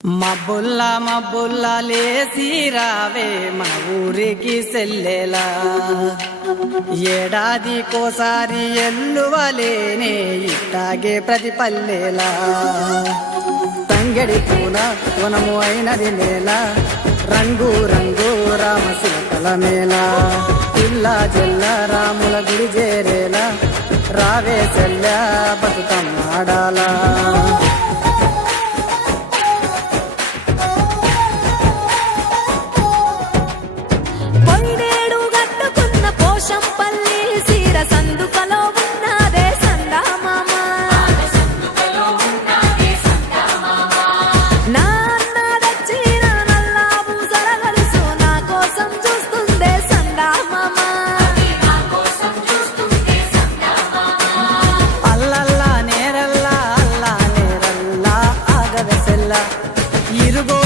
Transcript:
మబ్బుల్లా లేసి రావే మన ఊరికి సెల్లెలా ఏడాదికోసారి ఎల్లువలేనే ఇట్టాగే ప్రతి పల్లెలా తంగడి పూల వనము అయినది నేల రంగు రంగు రామశిల్పల మేళ పిల్లా జల్ల రాముల గుడి చేరేలా రావే సెల్లా బతుకమ్మాడాలా ఇరుగో